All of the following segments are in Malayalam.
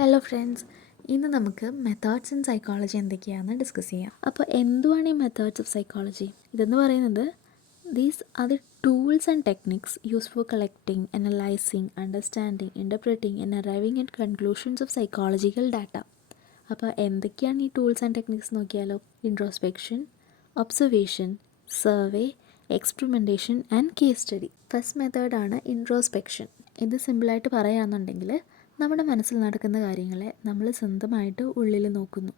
ഹലോ ഫ്രണ്ട്സ്, ഇന്ന് നമുക്ക് മെത്തേഡ്സ് ഇൻ സൈക്കോളജി എന്തൊക്കെയാണെന്ന് ഡിസ്കസ് ചെയ്യാം. അപ്പോൾ എന്തുവാണ് ഈ മെത്തേഡ്സ് ഓഫ് സൈക്കോളജി? ഇതെന്ന് പറയുന്നത് these are the tools and techniques use for collecting, analysing, understanding, interpreting and arriving at conclusions of psychological data. അപ്പോൾ എന്തൊക്കെയാണ് ഈ ടൂൾസ് ആൻഡ് ടെക്നിക്സ് നോക്കിയാലോ? Introspection, observation, survey, experimentation and case study. First മെത്തേഡാണ് ഇൻട്രോസ്പെക്ഷൻ. ഇത് സിമ്പിളായിട്ട് പറയുകയാണെന്നുണ്ടെങ്കിൽ നമ്മുടെ മനസ്സിൽ നടക്കുന്ന കാര്യങ്ങളെ നമ്മൾ സ്വന്തമായിട്ട് ഉള്ളിൽ നോക്കുന്നു.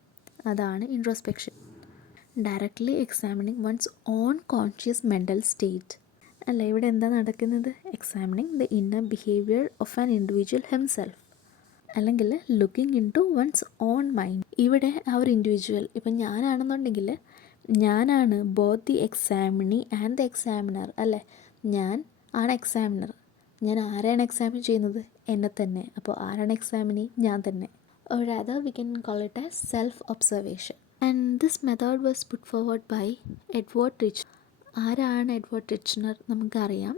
അതാണ് introspection. Directly examining one's own conscious mental state. അല്ല, ഇവിടെ എന്താ നടക്കുന്നത്? Examining the inner behaviour of an individual himself, അല്ലെങ്കിൽ looking into one's own mind. ഇവിടെ ആ ഒരു ഇൻഡിവിജ്വൽ, ഇപ്പം ഞാനാണെന്നുണ്ടെങ്കിൽ ഞാനാണ് both the examinee and the examiner. അല്ലേ, ഞാൻ ആണ് എക്സാമിനർ. ഞാൻ ആരെയാണ് എക്സാമിൻ ചെയ്യുന്നത്? എന്നെ തന്നെ. അപ്പോൾ ആരാണ് എക്സാമിനി? ഞാൻ തന്നെ. Or rather we can call it as self-observation. And this method was put forward by Edward Titchener. ആരാണ് എഡ്വേർഡ് ടിച്ച്നർ? നമുക്കറിയാം,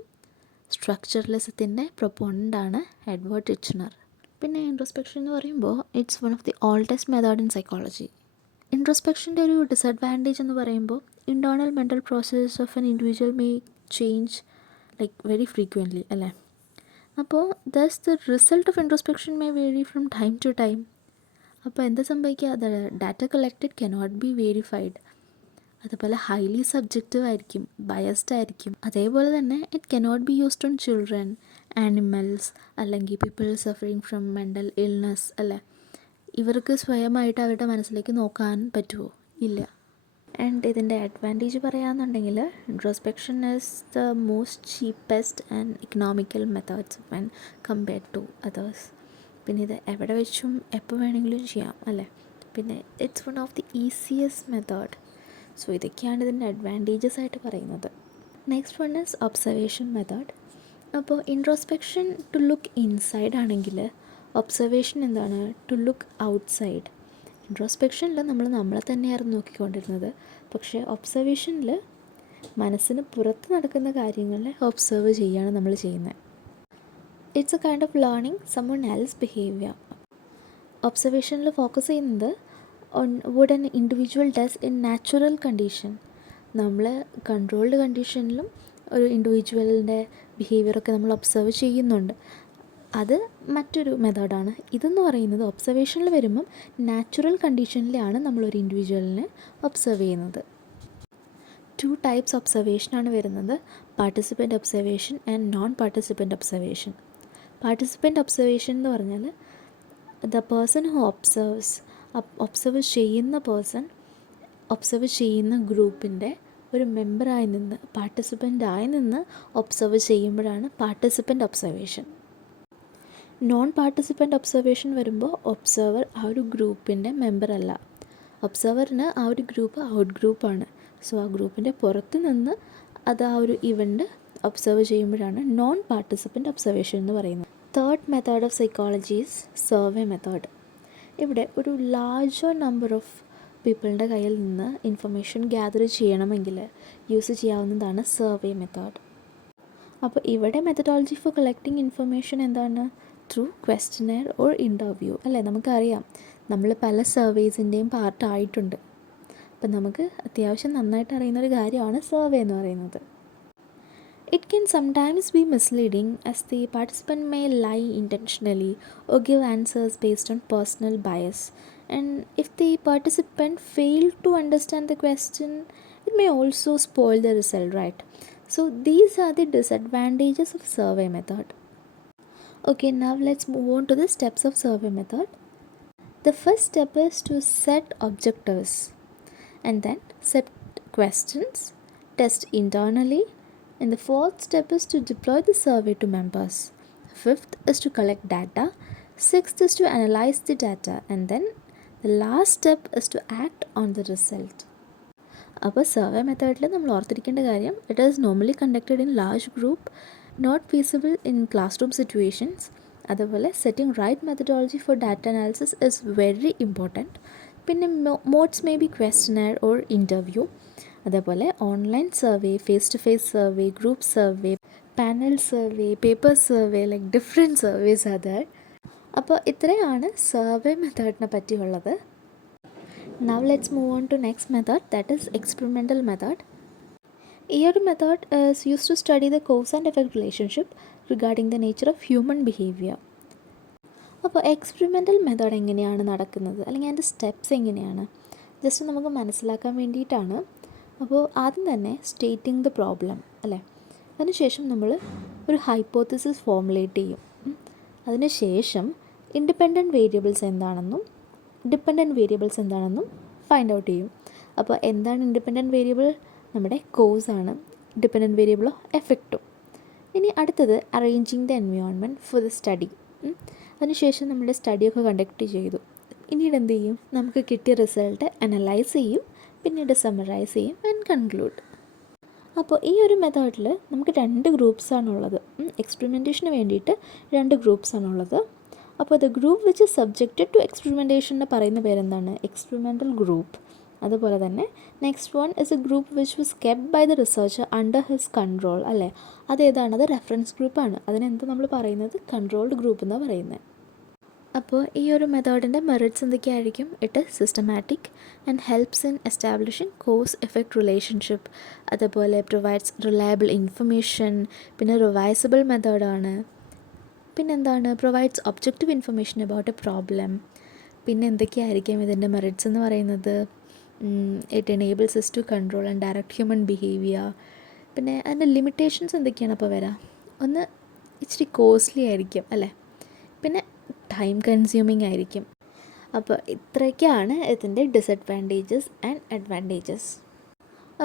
സ്ട്രക്ചറലിസത്തിൻ്റെ പ്രൊപ്പോണൻ്റാണ് എഡ്വേർഡ് ടിച്ച്നർ. പിന്നെ ഇൻട്രോസ്പെക്ഷൻ എന്ന് പറയുമ്പോൾ it's one of the oldest method in psychology. ഇൻട്രോസ്പെക്ഷൻ്റെ ഒരു ഡിസഡ്വാൻറ്റേജ് എന്ന് പറയുമ്പോൾ internal mental process of an individual may change very frequently, അല്ലേ? അപ്പോൾ thus the result of introspection may vary from time to time. അപ്പോൾ എന്താ സംഭവിക്കുക? The data collected cannot be verified. അതുപോലെ ഹൈലി സബ്ജക്റ്റീവ് ആയിരിക്കും, ബയസ്ഡ് ആയിരിക്കും. അതേപോലെ തന്നെ it cannot be used on children, animals, അല്ലെങ്കിൽ people suffering from mental illness. അല്ലേ, ഇവർക്ക് സ്വയമായിട്ട് അവരുടെ മനസ്സിലേക്ക് നോക്കാൻ പറ്റുമോ? ഇല്ല. ആൻഡ് ഇതിൻ്റെ അഡ്വാൻറ്റേജ് പറയുകയാണെന്നുണ്ടെങ്കിൽ introspection is the most cheapest and economical methods when compared to others. പിന്നെ ഇത് എവിടെ വെച്ചും എപ്പോൾ വേണമെങ്കിലും ചെയ്യാം, അല്ലേ? പിന്നെ it's one of the easiest method. So ഇതൊക്കെയാണ് ഇതിൻ്റെ അഡ്വാൻറ്റേജസ് ആയിട്ട് പറയുന്നത്. Next one is observation method. അപ്പോൾ ഇൻട്രോസ്പെക്ഷൻ ടു ലുക്ക് ഇൻസൈഡ് ആണെങ്കിൽ ഒബ്സർവേഷൻ എന്താണ്? To look outside. ഇൻട്രോസ്പെക്ഷനിൽ നമ്മൾ നമ്മളെ തന്നെയായിരുന്നു നോക്കിക്കൊണ്ടിരുന്നത്. പക്ഷേ ഒബ്സർവേഷനിൽ മനസ്സിന് പുറത്ത് നടക്കുന്ന കാര്യങ്ങളെ ഒബ്സർവ് ചെയ്യുകയാണ് നമ്മൾ ചെയ്യുന്നത്. It's a kind of learning someone else behaviour. ഒബ്സർവേഷനിൽ ഫോക്കസ് ചെയ്യുന്നത് on what an individual does in natural condition. നമ്മൾ കൺട്രോൾഡ് കണ്ടീഷനിലും ഒരു ഇൻഡിവിജ്വലിൻ്റെ ബിഹേവിയറൊക്കെ നമ്മൾ ഒബ്സർവ് ചെയ്യുന്നുണ്ട്. അത് മറ്റൊരു മെത്തേഡാണ്. ഇതെന്ന് പറയുന്നത് ഒബ്സർവേഷനിൽ വരുമ്പം നാച്ചുറൽ കണ്ടീഷനിലാണ് നമ്മളൊരു ഇൻഡിവിജ്വലിനെ ഒബ്സർവ് ചെയ്യുന്നത്. 2 ടൈപ്സ് ഒബ്സർവേഷനാണ് വരുന്നത്: participant observation and non participant observation. Participant observation എന്ന് പറഞ്ഞാൽ ദ പേഴ്സൺ ഹു ഒബ്സർവ് ചെയ്യുന്ന പേഴ്സൺ ഒബ്സർവ് ചെയ്യുന്ന ഗ്രൂപ്പിൻ്റെ ഒരു മെമ്പറായി നിന്ന്, പാർട്ടിസിപ്പൻ്റായി നിന്ന് ഒബ്സർവ് ചെയ്യുമ്പോഴാണ് participant observation. Non participant observation വരുമ്പോൾ ഒബ്സർവർ ആ ഒരു ഗ്രൂപ്പിൻ്റെ മെമ്പറല്ല. ഒബ്സർവറിന് ആ ഒരു ഗ്രൂപ്പ് ഔട്ട് ഗ്രൂപ്പാണ്. സോ ആ ഗ്രൂപ്പിൻ്റെ പുറത്ത് നിന്ന് അത് ആ ഒരു ഇവൻ്റ് ഒബ്സർവ് ചെയ്യുമ്പോഴാണ് നോൺ പാർട്ടിസിപ്പൻ്റ് ഒബ്സർവേഷൻ എന്ന് പറയുന്നത്. Third method of psychology is survey method. ഇവിടെ ഒരു ലാർജർ നമ്പർ ഓഫ് പീപ്പിളിൻ്റെ കയ്യിൽ നിന്ന് ഇൻഫർമേഷൻ ഗ്യാദർ ചെയ്യണമെങ്കിൽ യൂസ് ചെയ്യാവുന്നതാണ് സർവേ മെത്തേഡ്. അപ്പോൾ ഇവിടെ മെത്തഡോളജി ഫോർ കളക്ടിങ് ഇൻഫർമേഷൻ എന്താണ്? Through questionnaire or interview. അല്ലേ, നമുക്കറിയാം നമ്മൾ പല സർവേസിൻ്റെയും പാർട്ടായിട്ടുണ്ട്. അപ്പം നമുക്ക് അത്യാവശ്യം നന്നായിട്ട് അറിയുന്നൊരു കാര്യമാണ് സർവേ എന്ന് പറയുന്നത്. It can sometimes be misleading as the participant may lie intentionally or give answers based on personal bias. And if the participant fail to understand the question, it may also spoil the result, right? So these are the disadvantages of survey method. Okay, now let's move on to the steps of survey method. The first step is to set objectives and then set questions, test internally, and the fourth step is to deploy the survey to members. Fifth is to collect data. Sixth is to analyze the data, and then the last step is to act on the result. അപ്പോൾ സർവേ മെത്തേഡിൽ നമ്മൾ ഓർത്തിരിക്കേണ്ട കാര്യം, it is normally conducted in large group, not feasible in classroom situations. അതുപോലെ setting right methodology for data analysis is very important. പിന്നെ modes may be questionnaire or interview. അതേപോലെ online survey, face to face survey, group survey, panel survey, paper survey, like different surveys are there. അപ്പോൾ ഇത്രയാണ് സർവേ മെത്തേഡിനെ പറ്റിയുള്ളത്. Now let's move on to next method, that is experimental method. ഈ ഒരു method is use to study the cause and effect relationship regarding the nature of human behaviour. അപ്പോൾ എക്സ്പെരിമെൻ്റൽ മെത്തേഡ് എങ്ങനെയാണ് നടക്കുന്നത്, അല്ലെങ്കിൽ അതിൻ്റെ സ്റ്റെപ്സ് എങ്ങനെയാണ്, ജസ്റ്റ് നമുക്ക് മനസ്സിലാക്കാൻ വേണ്ടിയിട്ടാണ്. അപ്പോൾ ആദ്യം തന്നെ സ്റ്റേറ്റിംഗ് ദ പ്രോബ്ലം അല്ലേ, അതിനുശേഷം നമ്മൾ ഒരു ഹൈപ്പോത്തിസിസ് ഫോർമുലേറ്റ് ചെയ്യും. അതിനുശേഷം ഇൻഡിപെൻഡൻറ്റ് വേരിയബിൾസ് എന്താണെന്നും ഡിപ്പെൻഡൻറ്റ് വേരിയബിൾസ് എന്താണെന്നും ഫൈൻഡ് ഔട്ട് ചെയ്യും. അപ്പോൾ എന്താണ് ഇൻഡിപെൻഡൻറ്റ് വേരിയബിൾ? നമ്മുടെ കോസാണ്. ഡിപ്പെൻഡൻറ്റ് വേരിയബിളോ എഫക്റ്റും. ഇനി അടുത്തത് arranging the environment for the study. അതിനുശേഷം നമ്മുടെ സ്റ്റഡിയൊക്കെ കണ്ടക്ട് ചെയ്തു. പിന്നീട് എന്ത് ചെയ്യും? നമുക്ക് കിട്ടിയ റിസൾട്ട് അനലൈസ് ചെയ്യും, പിന്നീട് സമ്മറൈസ് ചെയ്യും ആൻഡ് കൺക്ലൂഡ്. അപ്പോൾ ഈ ഒരു മെത്തേഡിൽ നമുക്ക് 2 ഗ്രൂപ്പ്സാണുള്ളത്. എക്സ്പെരിമെൻറ്റേഷന് വേണ്ടിയിട്ട് 2 ഗ്രൂപ്പ്സാണുള്ളത്. അപ്പോൾ the group which is subjected to എക്സ്പെരിമെൻറ്റേഷനെ പറയുന്ന പേരെന്താണ്? Experimental group. അതുപോലെ തന്നെ next one is a group which was kept by the researcher under his control അല്ലേ. അതേതാണ്? അത് റെഫറൻസ് ഗ്രൂപ്പാണ്. അതിനെന്താ നമ്മൾ പറയുന്നത്? കൺട്രോൾഡ് ഗ്രൂപ്പ് എന്നാണ് പറയുന്നത്. അപ്പോൾ ഈ ഒരു മെത്തേഡിൻ്റെ മെറിറ്റ്സ് എന്തൊക്കെയായിരിക്കും? It is systematic and helps in establishing cause effect relationship. അതുപോലെ പ്രൊവൈഡ്സ് റിലയബിൾ ഇൻഫർമേഷൻ. പിന്നെ റിവൈസബിൾ മെത്തേഡാണ്. പിന്നെന്താണ്? Provides objective information about a problem. പിന്നെ എന്തൊക്കെയായിരിക്കും ഇതിൻ്റെ മെറിറ്റ്സ് എന്ന് പറയുന്നത്? It enables us to control and direct human behaviour. പിന്നെ അതിൻ്റെ ലിമിറ്റേഷൻസ് എന്തൊക്കെയാണ് അപ്പോൾ വരാം? ഒന്ന് ഇച്ചിരി കോസ്റ്റ്ലി ആയിരിക്കും അല്ലേ, പിന്നെ ടൈം കൺസ്യൂമിങ് ആയിരിക്കും. അപ്പോൾ ഇത്രയൊക്കെയാണ് ഇതിൻ്റെ ഡിസഡ്വാൻറ്റേജസ് ആൻഡ് അഡ്വാൻറ്റേജസ്.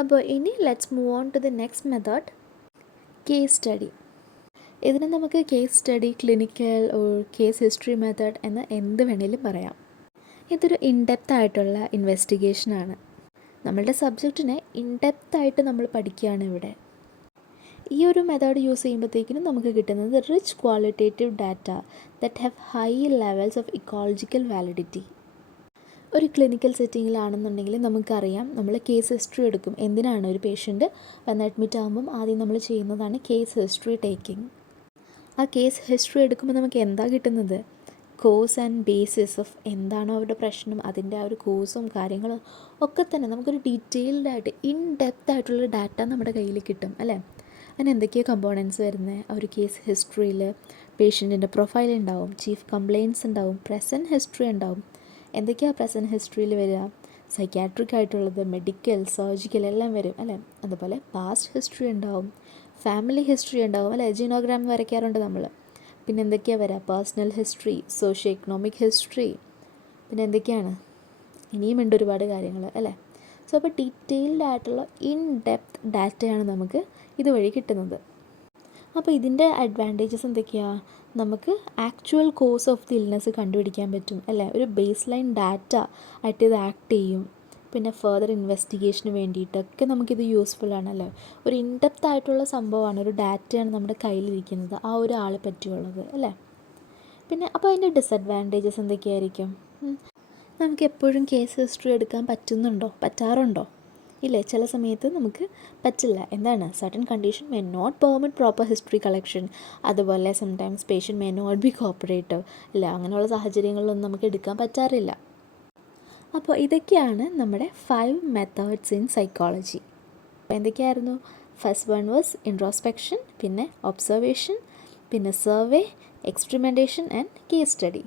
അപ്പോൾ ഇനി let's move on to the next method, case study. ഇതിന് നമുക്ക് case study, clinical or case history method എന്ന് എന്ത് വേണേലും പറയാം. ഇതൊരു ഇൻഡെപ്ത് ആയിട്ടുള്ള ഇൻവെസ്റ്റിഗേഷനാണ്. നമ്മളുടെ സബ്ജക്റ്റിനെ ഇൻഡെപ്തായിട്ട് നമ്മൾ പഠിക്കുകയാണ് ഇവിടെ. ഈ ഒരു മെത്തേഡ് യൂസ് ചെയ്യുമ്പോഴത്തേക്കിനും നമുക്ക് കിട്ടുന്നത് rich qualitative data that have high levels of ecological validity. ഒരു ക്ലിനിക്കൽ സെറ്റിങ്ങിലാണെന്നുണ്ടെങ്കിൽ നമുക്കറിയാം, നമ്മൾ കേസ് ഹിസ്റ്ററി എടുക്കും. എന്തിനാണ്? ഒരു പേഷ്യൻ്റ് വന്ന് അഡ്മിറ്റ് ആകുമ്പം ആദ്യം നമ്മൾ ചെയ്യുന്നതാണ് കേസ് ഹിസ്റ്ററി ടേക്കിംഗ്. ആ കേസ് ഹിസ്റ്ററി എടുക്കുമ്പോൾ നമുക്ക് എന്താ കിട്ടുന്നത്? കോസ് ആൻഡ് ബേസിസ് ഓഫ് എന്താണോ അവരുടെ പ്രശ്നം, അതിൻ്റെ ആ ഒരു കോസും കാര്യങ്ങളും ഒക്കെ തന്നെ നമുക്കൊരു ഡീറ്റെയിൽഡായിട്ട് ഇൻഡെപ്ത് ആയിട്ടുള്ള ഡാറ്റ നമ്മുടെ കയ്യിൽ കിട്ടും അല്ലേ. അതിന് എന്തൊക്കെയാണ് കമ്പോണൻസ് വരുന്നത്? ആ ഒരു കേസ് ഹിസ്റ്ററിയിൽ പേഷ്യൻറ്റിൻ്റെ പ്രൊഫൈൽ ഉണ്ടാവും, ചീഫ് കംപ്ലയിൻറ്റ്സ് ഉണ്ടാവും, പ്രസൻറ്റ് ഹിസ്റ്ററി ഉണ്ടാവും. എന്തൊക്കെയാണ് പ്രസൻറ്റ് ഹിസ്റ്ററിയിൽ വരിക? സൈക്യാട്രിക് ആയിട്ടുള്ളത്, മെഡിക്കൽ, സർജിക്കൽ എല്ലാം വരും അല്ലേ. അതുപോലെ പാസ്റ്റ് ഹിസ്റ്ററി ഉണ്ടാവും, ഫാമിലി ഹിസ്റ്ററി ഉണ്ടാവും അല്ലേ. ജീനോഗ്രാം വരയ്ക്കാറുണ്ട് നമ്മൾ. പിന്നെ എന്തൊക്കെയാണ് വരിക? Personal history, socio economic history, പിന്നെ എന്തൊക്കെയാണ്? ഇനിയും ഉണ്ട് ഒരുപാട് കാര്യങ്ങൾ അല്ലേ. സോ അപ്പോൾ ഡീറ്റെയിൽഡ് ആയിട്ടുള്ള ഇൻ ഡെപ്ത് ഡാറ്റയാണ് നമുക്ക് ഇതുവഴി കിട്ടുന്നത്. അപ്പോൾ ഇതിൻ്റെ അഡ്വാൻറ്റേജസ് എന്തൊക്കെയാണ്? നമുക്ക് actual cause of the illness കണ്ടുപിടിക്കാൻ പറ്റും അല്ലേ. ഒരു ബേസ് ലൈൻ ഡാറ്റ ആയിട്ട് ഇത് ആക്ട് ചെയ്യും. പിന്നെ ഫർദർ ഇൻവെസ്റ്റിഗേഷന് വേണ്ടിയിട്ടൊക്കെ നമുക്കിത് യൂസ്ഫുൾ ആണല്ലോ. ഒരു ഇൻഡെപ്ത് ആയിട്ടുള്ള സംഭവമാണ്, ഒരു ഡാറ്റയാണ് നമ്മുടെ കയ്യിലിരിക്കുന്നത്, ആ ഒരു ആളെ പറ്റിയുള്ളത് അല്ലേ. പിന്നെ അപ്പോൾ അതിൻ്റെ ഡിസഡ്വാൻറ്റേജസ് എന്തൊക്കെയായിരിക്കും? നമുക്ക് എപ്പോഴും കേസ് ഹിസ്റ്ററി എടുക്കാൻ പറ്റാറുണ്ടോ? ഇല്ലേ, ചില സമയത്ത് നമുക്ക് പറ്റില്ല. എന്താണ്? Certain condition may not permit proper history collection. അതുപോലെ sometimes patient may not be cooperative ഇല്ല, അങ്ങനെയുള്ള സാഹചര്യങ്ങളിലൊന്നും നമുക്ക് എടുക്കാൻ പറ്റാറില്ല. അപ്പോൾ ഇതൊക്കെയാണ് നമ്മുടെ 5 മെത്തേഡ്സ് ഇൻ സൈക്കോളജി. എന്തൊക്കെയായിരുന്നു? ഫസ്റ്റ് വൺ വാസ് ഇൻട്രോസ്പെക്ഷൻ, പിന്നെ ഒബ്സർവേഷൻ, പിന്നെ survey, experimentation and case study.